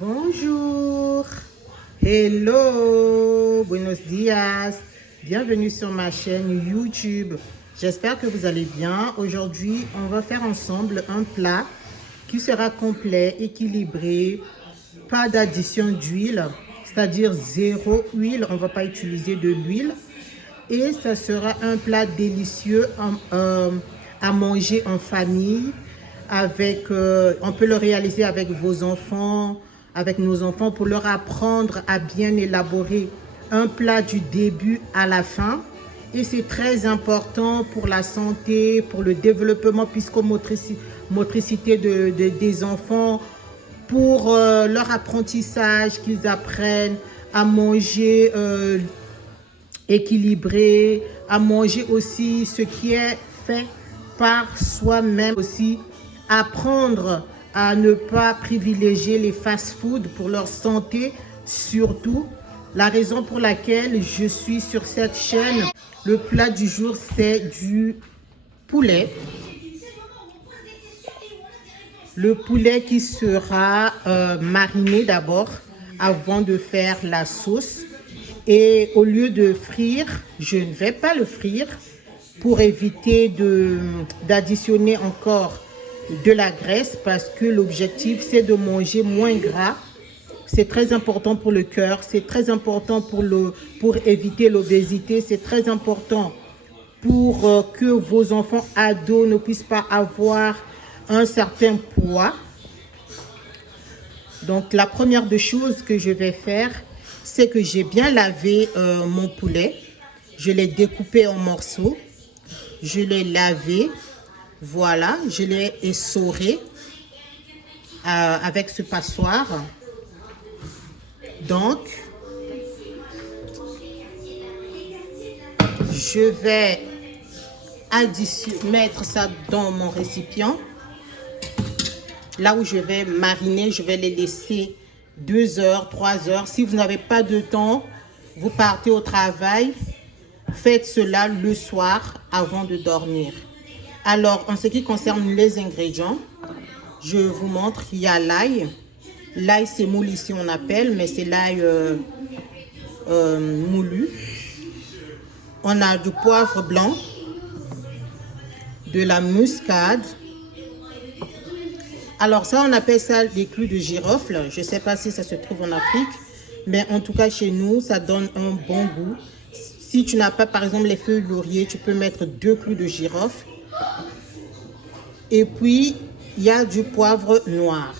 Bonjour, hello, buenos dias, bienvenue sur ma chaîne YouTube. J'espère que vous allez bien. Aujourd'hui, on va faire ensemble un plat qui sera complet, équilibré, pas d'addition d'huile, c'est-à-dire zéro huile, on ne va pas utiliser de l'huile. Et ça sera un plat délicieux à manger en famille. On peut le réaliser avec vos enfants, avec nos enfants, pour leur apprendre à bien élaborer un plat du début à la fin. Et c'est très important pour la santé, pour le développement psychomotricité des enfants, pour leur apprentissage, qu'ils apprennent à manger équilibré, à manger aussi ce qui est fait par soi-même, aussi apprendre à ne pas privilégier les fast-foods pour leur santé, surtout. La raison pour laquelle je suis sur cette chaîne, le plat du jour, c'est du poulet. Le poulet qui sera mariné d'abord avant de faire la sauce. Et au lieu de frire, je ne vais pas le frire pour éviter d'additionner encore de la graisse, parce que l'objectif c'est de manger moins gras. C'est très important pour le cœur, c'est très important pour éviter l'obésité, c'est très important pour que vos enfants ados ne puissent pas avoir un certain poids. Donc la première des choses que je vais faire, c'est que j'ai bien lavé mon poulet. Je l'ai découpé en morceaux. Je l'ai lavé. Voilà, je l'ai essoré avec ce passoire. Donc, je vais mettre ça dans mon récipient. Là où je vais mariner, je vais les laisser 2 heures, 3 heures. Si vous n'avez pas de temps, vous partez au travail, faites cela le soir avant de dormir. Alors, en ce qui concerne les ingrédients, je vous montre, il y a l'ail. L'ail semoule ici on appelle, mais c'est l'ail moulu. On a du poivre blanc, de la muscade. Alors ça, on appelle ça des clous de girofle. Je ne sais pas si ça se trouve en Afrique, mais en tout cas chez nous, ça donne un bon goût. Si tu n'as pas par exemple les feuilles de laurier, tu peux mettre 2 clous de girofle. Et puis, il y a du poivre noir.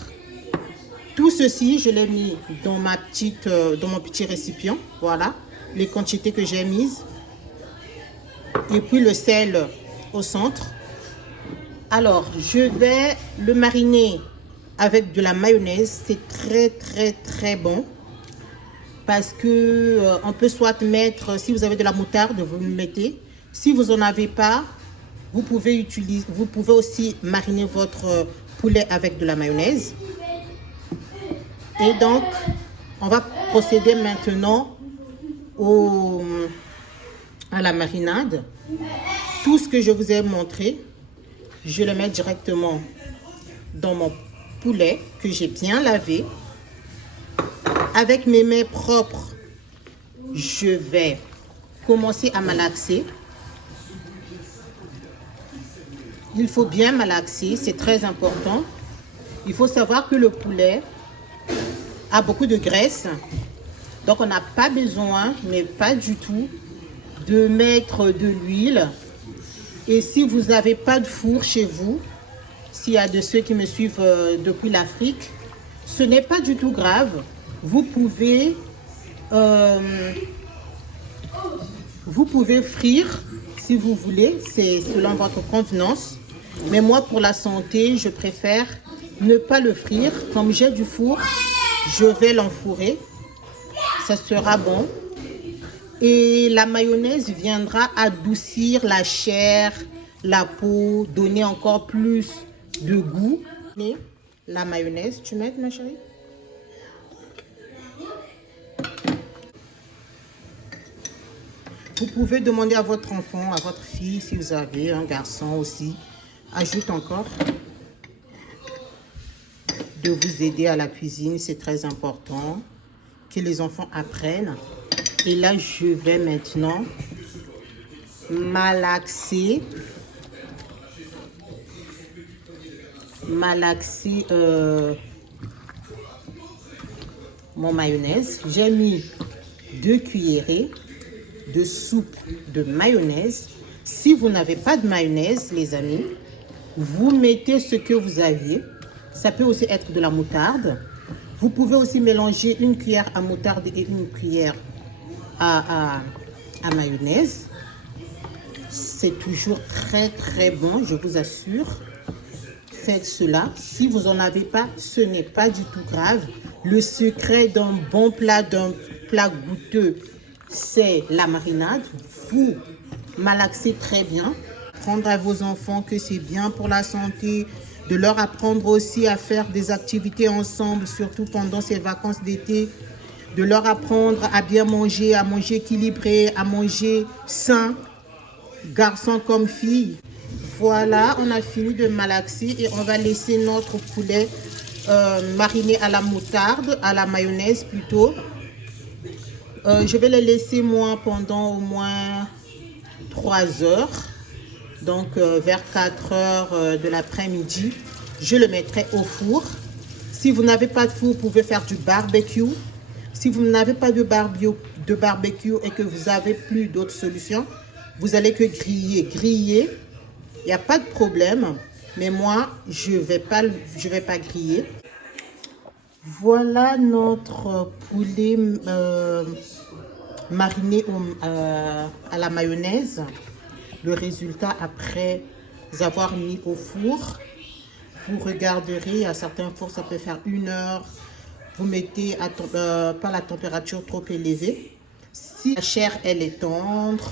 Tout ceci, je l'ai mis dans mon petit récipient. Voilà, les quantités que j'ai mises. Et puis le sel au centre. Alors, je vais le mariner avec de la mayonnaise. C'est très bon. Parce que on peut soit mettre, si vous avez de la moutarde, vous le mettez. Si vous n'en avez pas, vous pouvez aussi mariner votre poulet avec de la mayonnaise. Et donc, on va procéder maintenant à la marinade. Tout ce que je vous ai montré, je le mets directement dans mon poulet que j'ai bien lavé. Avec mes mains propres, je vais commencer à malaxer. Il faut bien malaxer, c'est très important. Il faut savoir que le poulet a beaucoup de graisse. Donc on n'a pas besoin, mais pas du tout, de mettre de l'huile. Et si vous n'avez pas de four chez vous, s'il y a de ceux qui me suivent depuis l'Afrique, ce n'est pas du tout grave. Vous pouvez frire si vous voulez, c'est selon votre convenance. Mais moi, pour la santé, je préfère ne pas le frire. Comme j'ai du four, je vais l'enfourrer. Ça sera bon. Et la mayonnaise viendra adoucir la chair, la peau, donner encore plus de goût. Et la mayonnaise, tu mets, ma chérie? Vous pouvez demander à votre enfant, à votre fille, si vous avez un garçon aussi, ajoute encore de vous aider à la cuisine. C'est très important que les enfants apprennent. Et là, je vais maintenant malaxer mon mayonnaise. J'ai mis 2 cuillerées de soupe de mayonnaise. Si vous n'avez pas de mayonnaise, les amis, vous mettez ce que vous avez. Ça peut aussi être de la moutarde. Vous pouvez aussi mélanger une cuillère à moutarde et une cuillère à mayonnaise. C'est toujours très bon, je vous assure. Faites cela. Si vous n'en avez pas, ce n'est pas du tout grave. Le secret d'un bon plat, d'un plat goûteux, c'est la marinade. Vous malaxez très bien. Apprendre à vos enfants que c'est bien pour la santé. De leur apprendre aussi à faire des activités ensemble, surtout pendant ces vacances d'été. De leur apprendre à bien manger, à manger équilibré, à manger sain, garçon comme fille. Voilà, on a fini de malaxer et on va laisser notre poulet mariner à la moutarde, à la mayonnaise plutôt. Je vais le laisser moi pendant au moins 3 heures. Donc vers 4 heures de l'après-midi, je le mettrai au four. Si vous n'avez pas de four, vous pouvez faire du barbecue. Si vous n'avez pas de barbecue et que vous n'avez plus d'autres solutions, vous allez que griller. Griller, il n'y a pas de problème. Mais moi, je vais pas griller. Voilà notre poulet mariné à la mayonnaise. Le résultat après avoir mis au four. Vous regarderez, à certains fours, ça peut faire 1 heure. Vous mettez pas la température trop élevée. Si la chair, elle est tendre,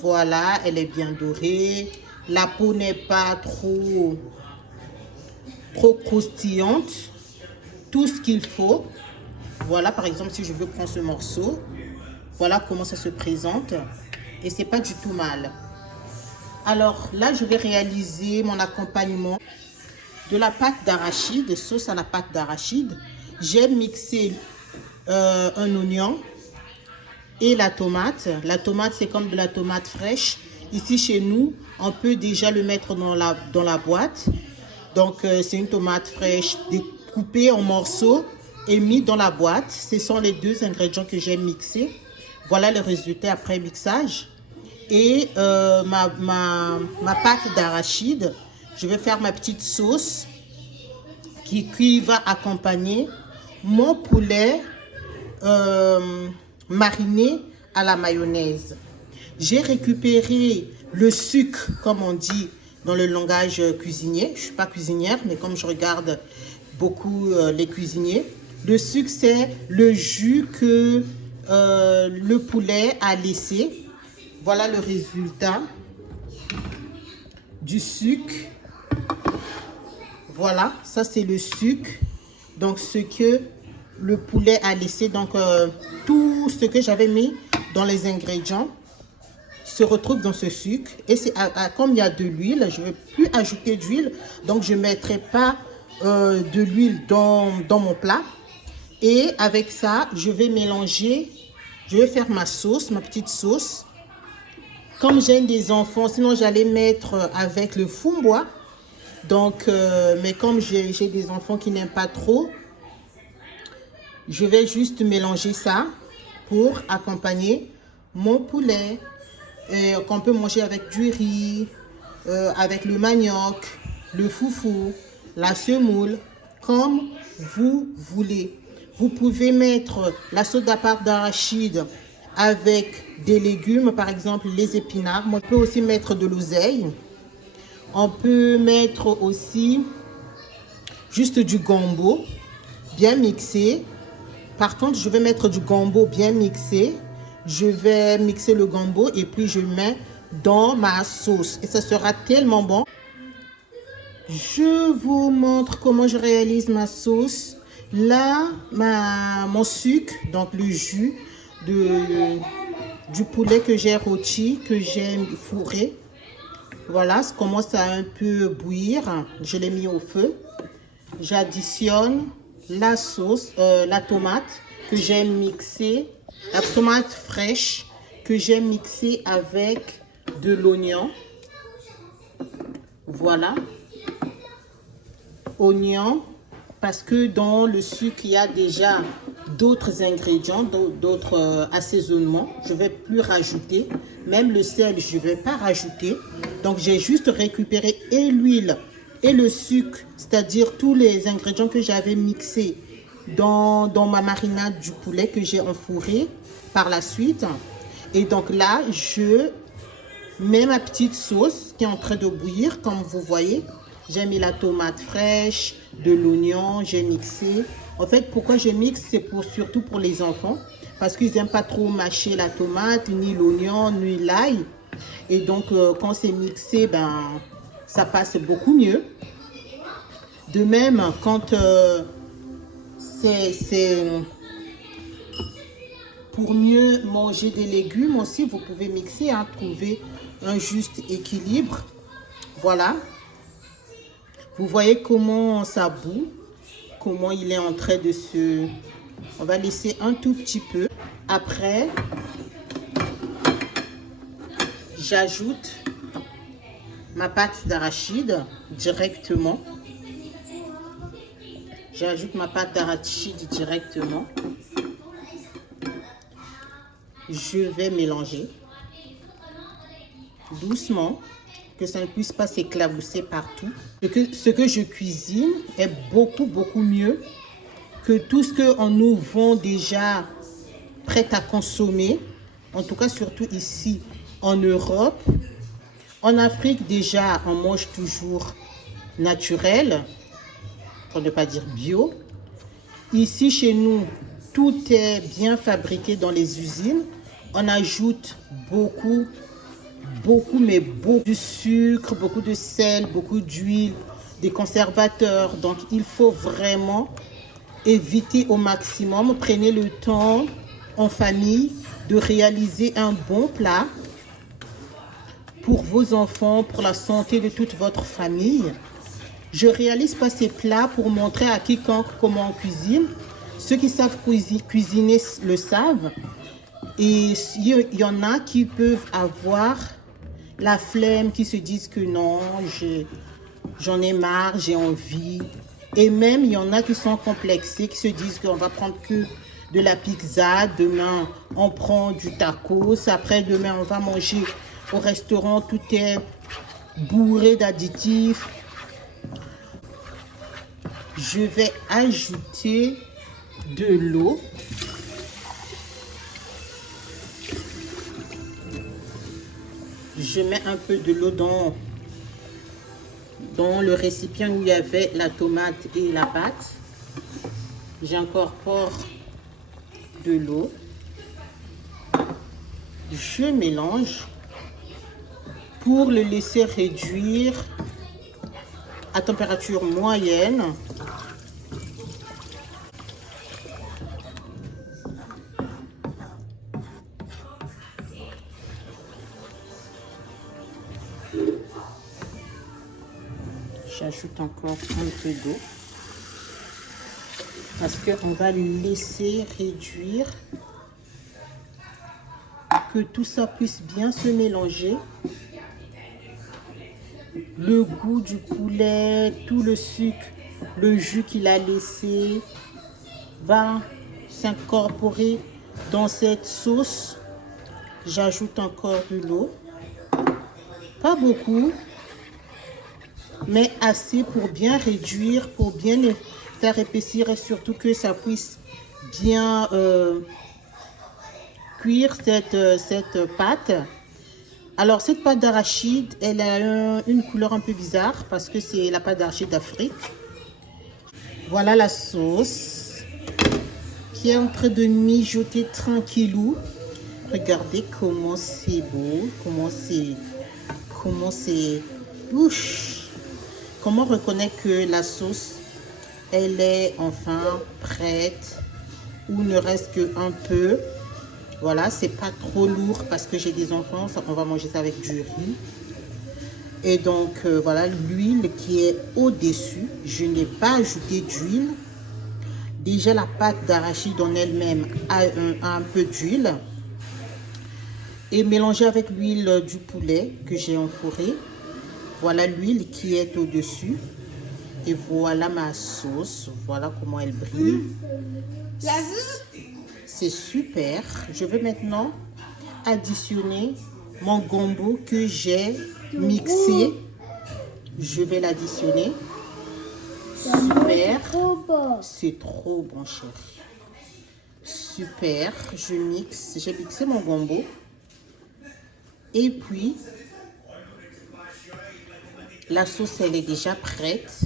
voilà, elle est bien dorée. La peau n'est pas trop croustillante. Tout ce qu'il faut. Voilà, par exemple, si je veux prendre ce morceau, voilà comment ça se présente. Et c'est pas du tout mal. Alors là, je vais réaliser mon accompagnement de la pâte d'arachide, sauce à la pâte d'arachide. J'ai mixé un oignon et la tomate. La tomate, c'est comme de la tomate fraîche. Ici, chez nous, on peut déjà le mettre dans la boîte. Donc, c'est une tomate fraîche découpée en morceaux et mis dans la boîte. Ce sont les 2 ingrédients que j'ai mixés. Voilà le résultat après mixage. Et ma pâte d'arachide, je vais faire ma petite sauce qui va accompagner mon poulet mariné à la mayonnaise. J'ai récupéré le sucre, comme on dit dans le langage cuisinier. Je ne suis pas cuisinière, mais comme je regarde beaucoup les cuisiniers, le sucre, c'est le jus que le poulet a laissé. Voilà le résultat du sucre. Voilà, ça c'est le sucre. Donc ce que le poulet a laissé. Donc tout ce que j'avais mis dans les ingrédients se retrouve dans ce sucre. Et c'est comme il y a de l'huile, je ne vais plus ajouter d'huile. Donc je ne mettrai pas de l'huile dans mon plat. Et avec ça, je vais mélanger. Je vais faire ma sauce, ma petite sauce. Comme j'ai des enfants, sinon j'allais mettre avec le fumbois. Donc, mais comme j'ai des enfants qui n'aiment pas trop, je vais juste mélanger ça pour accompagner mon poulet. Qu'on peut manger avec du riz, avec le manioc, le foufou, la semoule, comme vous voulez. Vous pouvez mettre la sauce à pâte d'arachide avec des légumes, par exemple les épinards. On peut aussi mettre de l'oseille. On peut mettre aussi juste du gombo bien mixé. Par contre, je vais mettre du gombo bien mixé. Je vais mixer le gombo et puis je mets dans ma sauce. Et ça sera tellement bon. Je vous montre comment je réalise ma sauce. Là, mon sucre, donc le jus du poulet que j'ai rôti, que j'ai fourré. Voilà, ça commence à un peu bouillir. Je l'ai mis au feu. j'additionne la sauce, la tomate que j'ai mixée, la tomate fraîche que j'ai mixée avec de l'oignon. Voilà, oignon, parce que dans le sucre, il y a déjà d'autres ingrédients, d'autres assaisonnements. Je ne vais plus rajouter. Même le sel, je ne vais pas rajouter. Donc, j'ai juste récupéré et l'huile et le sucre, c'est-à-dire tous les ingrédients que j'avais mixés dans ma marinade du poulet que j'ai enfouré par la suite. Et donc là, je mets ma petite sauce qui est en train de bouillir, comme vous voyez. J'ai mis la tomate fraîche, de l'oignon, j'ai mixé. En fait, pourquoi je mixe, c'est surtout pour les enfants. Parce qu'ils n'aiment pas trop mâcher la tomate, ni l'oignon, ni l'ail. Et donc, quand c'est mixé, ben, ça passe beaucoup mieux. De même, quand c'est pour mieux manger des légumes aussi, vous pouvez mixer, hein, trouver un juste équilibre. Voilà. Vous voyez comment ça bout, comment il est en train de se... On va laisser un tout petit peu. Après, j'ajoute ma pâte d'arachide directement. J'ajoute ma pâte d'arachide directement. Je vais mélanger doucement, que ça ne puisse pas s'éclabousser partout. Ce que je cuisine est beaucoup mieux que tout ce qu'on nous vend déjà prêt à consommer. En tout cas, surtout ici en Europe. En Afrique, déjà, on mange toujours naturel, pour ne pas dire bio. Ici, chez nous, tout est bien fabriqué dans les usines. On ajoute beaucoup de sucre, beaucoup de sel, beaucoup d'huile, des conservateurs. Donc, il faut vraiment éviter au maximum. Prenez le temps en famille de réaliser un bon plat pour vos enfants, pour la santé de toute votre famille. Je réalise pas ces plats pour montrer à quiconque comment on cuisine. Ceux qui savent cuisiner le savent. Et il y en a qui peuvent avoir la flemme, qui se disent que non, j'en ai marre, j'ai envie. Et même, il y en a qui sont complexés, qui se disent qu'on va prendre que de la pizza, demain on prend du tacos, après demain on va manger au restaurant, tout est bourré d'additifs. Je vais ajouter de l'eau. Je mets un peu de l'eau dans le récipient où il y avait la tomate et la pâte. J'incorpore de l'eau. Je mélange pour le laisser réduire à température moyenne. J'ajoute encore un peu d'eau parce qu'on va laisser réduire, que tout ça puisse bien se mélanger. Le goût du poulet, tout le sucre, le jus qu'il a laissé va s'incorporer dans cette sauce. J'ajoute encore de l'eau, pas beaucoup, mais assez pour bien réduire, pour bien les faire épaissir et surtout que ça puisse bien cuire cette pâte. Alors cette pâte d'arachide, elle a une couleur un peu bizarre parce que c'est la pâte d'arachide d'Afrique. Voilà la sauce qui est en train de mijoter tranquillou. Regardez comment c'est beau, comment c'est bouche. Comment reconnaître que la sauce, elle est enfin prête ou ne reste qu'un peu. Voilà, c'est pas trop lourd parce que j'ai des enfants, on va manger ça avec du riz. Et donc, voilà l'huile qui est au-dessus. Je n'ai pas ajouté d'huile. Déjà, la pâte d'arachide en elle-même a un peu d'huile. Et mélangé avec l'huile du poulet que j'ai enfouré. Voilà l'huile qui est au-dessus. Et voilà ma sauce. Voilà comment elle brille. C'est super. Je vais maintenant additionner mon gombo que j'ai mixé. Je vais l'additionner. Super. C'est trop bon, chérie. Super. Je mixe. J'ai mixé mon gombo. Et puis, la sauce, elle est déjà prête.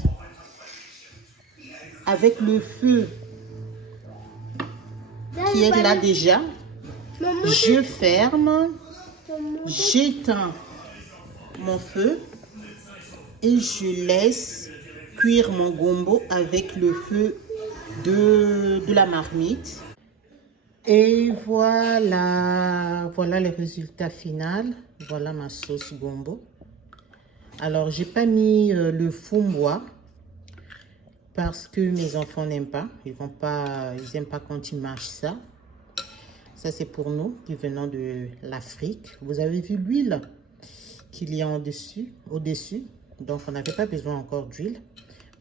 Avec le feu qui est là déjà, je ferme, j'éteins mon feu et je laisse cuire mon gombo avec le feu de la marmite. Et voilà, voilà le résultat final. Voilà ma sauce gombo. Alors, j'ai pas mis le fond-bois parce que mes enfants n'aiment pas. Ils n'aiment pas quand ils mangent ça. Ça, c'est pour nous qui venons de l'Afrique. Vous avez vu l'huile qu'il y a au-dessus. Donc, on n'avait pas besoin encore d'huile.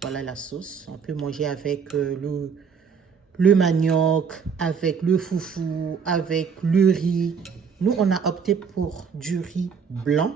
Voilà la sauce. On peut manger avec le manioc, avec le foufou, avec le riz. Nous, on a opté pour du riz blanc.